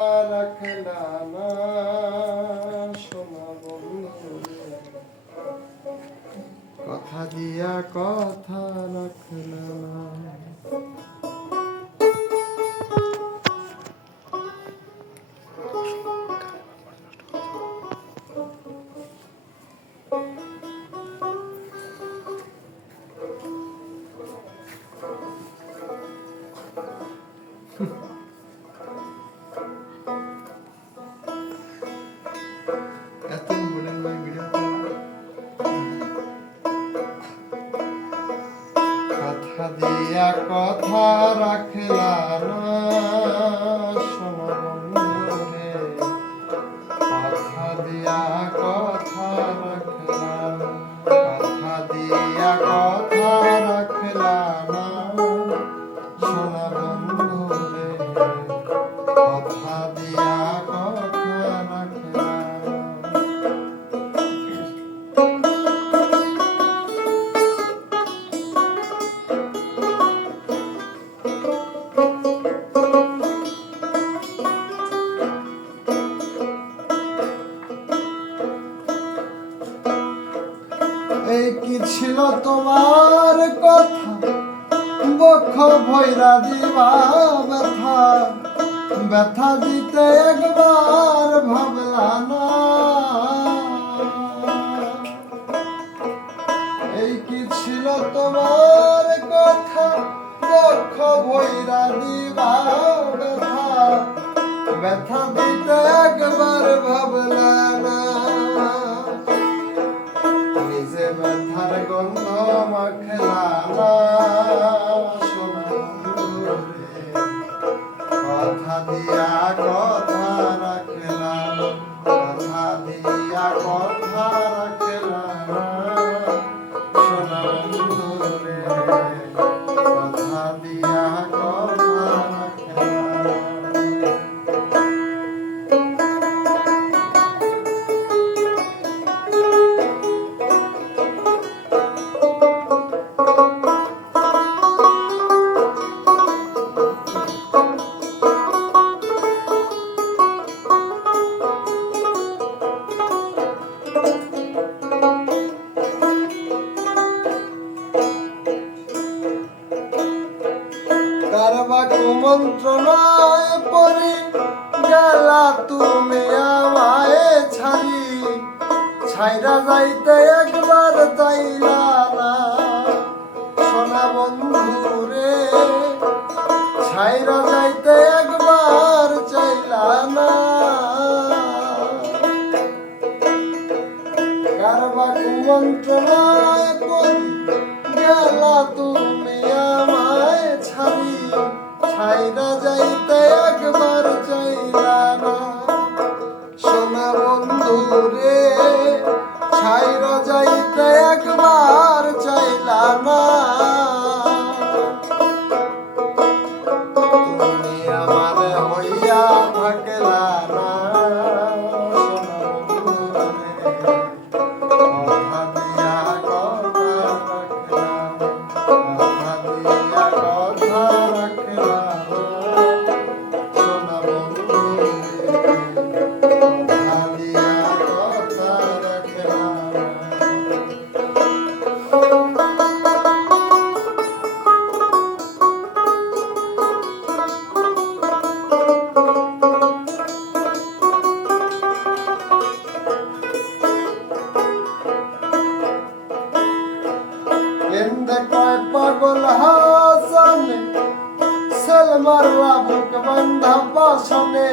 রাখলা না সোনা বন্ধু, কথা দিয়া কথা রাখলা না। কথা দিয়া কথা রাখলা না সোনা বন্ধু রে, কথা দিয়া কথা রাখলা না, কথা দিয়া কথা রাখলা না সোনা বন্ধু রে, কথা দিয়া কথা রাখলা না। এই কি ছিল তোমার কথা, বক্ষ ভৈরা দিবা ব্যথা, ব্যথা দিতে একবার ভাবলা না। এই কি ছিল তোমার কথা, বক্ষ ভৈরা দিবা ব্যথা, ব্যথা দিতে একবার ভাবলা না। নিজে ব্যথার গন্ধ মাখলা না সোনা বন্ধু রে, কথা দিয়া কথা রাখলা না, কথা দিয়া কথা রাখলা না সোনা বন্ধু রে, কথা দিয়া কথা রাখলা না। কারবা কুমন্ত্রণায় পড়ে গেলা তুমি আমায় ছাড়ি, ছাইরা যাইতে একবার চাইলা না সোনা বন্ধু রে, ছাইরা যাইতে একবার চাইলা না। কারবা কুমন্ত্রণায় পড়ে গেলা তুমি আমায় ছাড়ি, ছাইরা যাইতে একবার চাইলা না সোনা বন্ধু রে, ছাইরা যাইতে একবার চাইলা না। তুমি আমার হইয়া থাকলা না সোনা বন্ধু রে, কথা দিয়া কথা রাখলা, কথা দিয়া কথা রাখলা না সোনা বন্ধু রে, কথা দিয়া কথা রাখলা না। কেন্দে কয় পাগল হাসানে, সেলমার বুক বান্ধা পাশনে,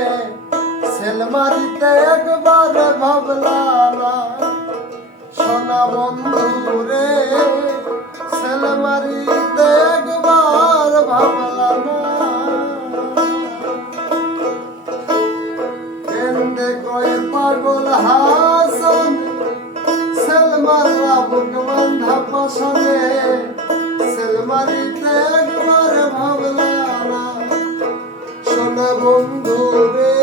সেলমারিতে একবার ভাবলা না সোনা বন্ধু রে, সেলমারিতে একবার ভাবলা না। কেন্দে কয় পাগল হাসানে, সেলমার বুক বান্ধা পাশনে, সেলমারিতে একবার ভাবলা না সোনা বন্ধু রে,